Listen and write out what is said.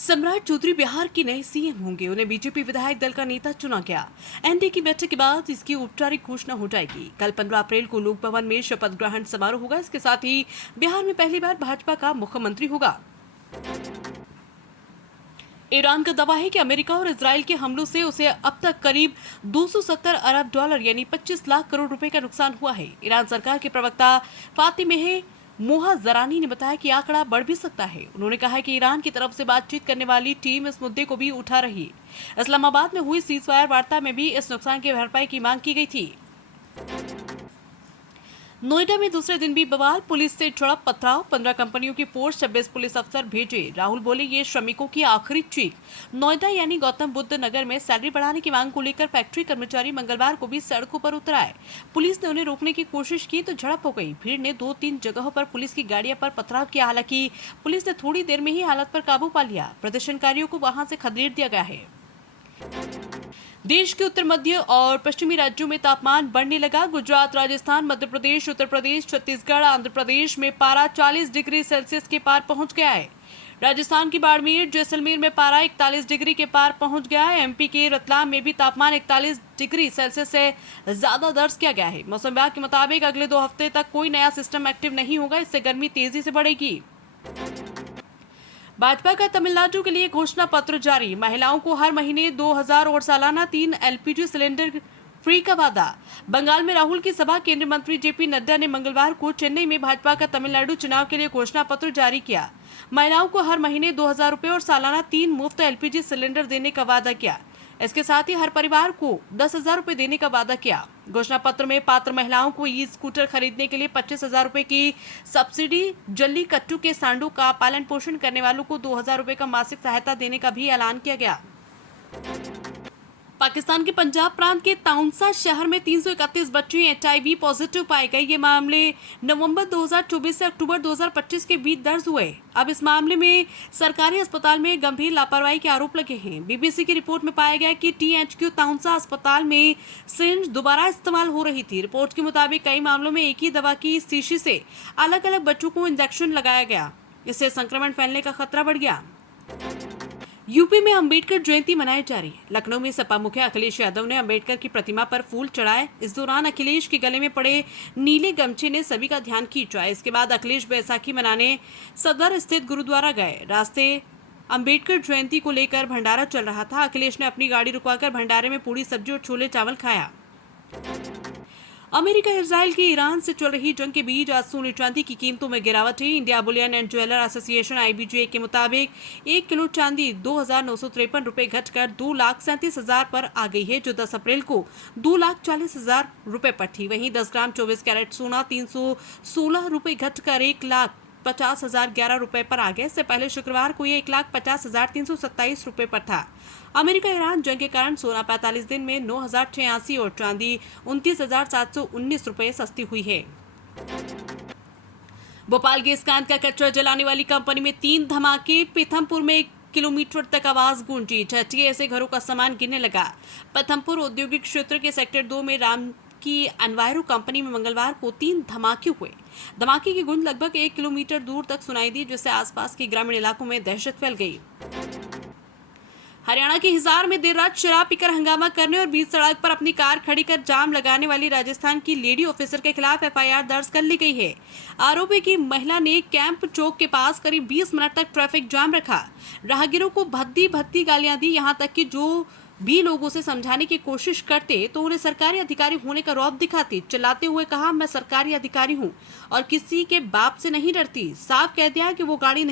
सम्राट चौधरी बिहार के नए सीएम होंगे। उन्हें बीजेपी विधायक दल का नेता चुना गया। एनडीए की बैठक के बाद इसकी औपचारिक घोषणा हो जाएगी। कल 15 अप्रैल को लोक भवन में शपथ ग्रहण समारोह होगा। इसके साथ ही बिहार में पहली बार भाजपा का मुख्यमंत्री होगा। ईरान का दावा है कि अमेरिका और इजरायल के हमलों से उसे अब तक करीब 270 अरब डॉलर यानी 25 लाख करोड़ रुपए का नुकसान हुआ है। ईरान सरकार के प्रवक्ता फातिमेह मोहजरानी ने बताया कि आंकड़ा बढ़ भी सकता है। उन्होंने कहा कि ईरान की तरफ से बातचीत करने वाली टीम इस मुद्दे को भी उठा रही है। इस्लामाबाद में हुई सीजफायर वार्ता में भी इस नुकसान की भरपाई की मांग की गई थी। नोएडा में दूसरे दिन भी बवाल, पुलिस से झड़प पथराव, 15 कंपनियों की फोर्स, 26 पुलिस अफसर भेजे। राहुल बोले ये श्रमिकों की आखिरी चीख। नोएडा यानी गौतम बुद्ध नगर में सैलरी बढ़ाने की मांग को लेकर फैक्ट्री कर्मचारी मंगलवार को भी सड़कों पर उतर आए। पुलिस ने उन्हें रोकने की कोशिश की तो झड़प हो गई। भीड़ ने 2-3 जगहों पर पुलिस की गाड़ियों पर पथराव किया। हालांकि पुलिस ने थोड़ी देर में ही हालत पर काबू पा लिया। प्रदर्शनकारियों को वहां से खदेड़ दिया गया है। देश के उत्तर मध्य और पश्चिमी राज्यों में तापमान बढ़ने लगा। गुजरात, राजस्थान, मध्य प्रदेश, उत्तर प्रदेश, छत्तीसगढ़, आंध्र प्रदेश में पारा 40 डिग्री सेल्सियस के पार पहुंच गया है। राजस्थान की बाड़मेर, जैसलमेर में पारा 41 डिग्री के पार पहुंच गया है। एमपी के रतलाम में भी तापमान 41 डिग्री सेल्सियस से ज्यादा दर्ज किया गया है। मौसम विभाग के मुताबिक अगले 2 हफ्ते तक कोई नया सिस्टम एक्टिव नहीं होगा। इससे गर्मी तेजी से बढ़ेगी। भाजपा का तमिलनाडु के लिए घोषणा पत्र जारी। महिलाओं को हर महीने 2000 और सालाना 3 एलपीजी सिलेंडर फ्री का वादा। बंगाल में राहुल की सभा, केंद्रीय मंत्री जेपी नड्डा ने मंगलवार को चेन्नई में भाजपा का तमिलनाडु चुनाव के लिए घोषणा पत्र जारी किया। महिलाओं को हर महीने 2000 रुपए और सालाना 3 मुफ्त एलपीजी सिलेंडर देने का वादा किया। इसके साथ ही हर परिवार को 10,000 रुपए देने का वादा किया। घोषणा पत्र में पात्र महिलाओं को ई स्कूटर खरीदने के लिए 25,000 रुपए की सब्सिडी, जल्ली कट्टू के सांडों का पालन पोषण करने वालों को 2,000 रुपए का मासिक सहायता देने का भी ऐलान किया गया। पाकिस्तान के पंजाब प्रांत के ताउनसा शहर में 331 बच्चे एचआईवी पॉजिटिव पाए गए। ये मामले नवंबर 2024 से अक्टूबर 2025 के बीच दर्ज हुए। अब इस मामले में सरकारी अस्पताल में गंभीर लापरवाही के आरोप लगे हैं। बीबीसी की रिपोर्ट में पाया गया कि टीएचक्यू ताउनसा अस्पताल में सिरिंज दोबारा इस्तेमाल हो रही थी। रिपोर्ट के मुताबिक कई मामलों में एक ही दवा की शीशी से अलग अलग बच्चों को इंजेक्शन लगाया गया। इससे संक्रमण फैलने का खतरा बढ़ गया। यूपी में अंबेडकर जयंती मनाई जा रही है। लखनऊ में सपा मुखिया अखिलेश यादव ने अंबेडकर की प्रतिमा पर फूल चढ़ाए। इस दौरान अखिलेश के गले में पड़े नीले गमछे ने सभी का ध्यान खींचा। इसके बाद अखिलेश बैसाखी मनाने सदर स्थित गुरुद्वारा गए। रास्ते अंबेडकर जयंती को लेकर भंडारा चल रहा था। अखिलेश ने अपनी गाड़ी रुकवाकर भंडारे में पूरी सब्जी और छोले चावल खाया। अमेरिका इजरायल की ईरान से चल रही जंग के बीच आज सोने चांदी की कीमतों में गिरावट है। India Boolean and jeweller association IBJ के मुताबिक 1 किलो चांदी 2,953 रुपए घटकर 2,37,000 पर आ गई है, जो 10 अप्रैल को 2,40,000 रुपए पर थी। वहीं 10 ग्राम 24 कैरेट सोना 316 रुपए घटकर 1,50,011 रुपए पर आ गए। इससे पहले शुक्रवार को ये 1,50,327 रुपए पर था। अमेरिका ईरान जंग के कारण सोना 45 दिन में 9,086 और चांदी 29,719 रुपए सस्ती हुई है। भोपाल गैस कांड का कचरा जलाने वाली कंपनी में 3 धमाके। पीथमपुर में 1 किलोमीटर तक आवाज गूंजी। झटके से घरों का सामान गिरने लगा। पीथमपुर औद्योगिक क्षेत्र के सेक्टर 2 में राम की एनवायरो कंपनी में मंगलवार को 3 धमाके हुए। धमाके की गूंज लगभग 1 किलोमीटर दूर तक सुनाई दी, जिससे आसपास के ग्रामीण इलाकों में दहशत फैल गई। हरियाणा के हिसार में देर रात शराब पीकर हंगामा करने और बीच सड़क पर अपनी कार खड़ी कर जाम लगाने वाली राजस्थान की लेडी ऑफिसर के खिलाफ FIR दर्ज कर ली गई है। आरोप है कि महिला ने कैंप चौक के पास करीब 20 मिनट तक ट्रैफिक जाम रखा। राहगीरों को भद्दी गालियां दी। यहां तक कि जो भी लोगों से समझाने की कोशिश करते तो उन्हें सरकारी अधिकारी होने का रौब दिखाती। चिल्लाते हुए कहा, मैं सरकारी अधिकारी हूं और किसी के बाप से नहीं डरती। साफ कह दिया कि वो गाड़ी नहीं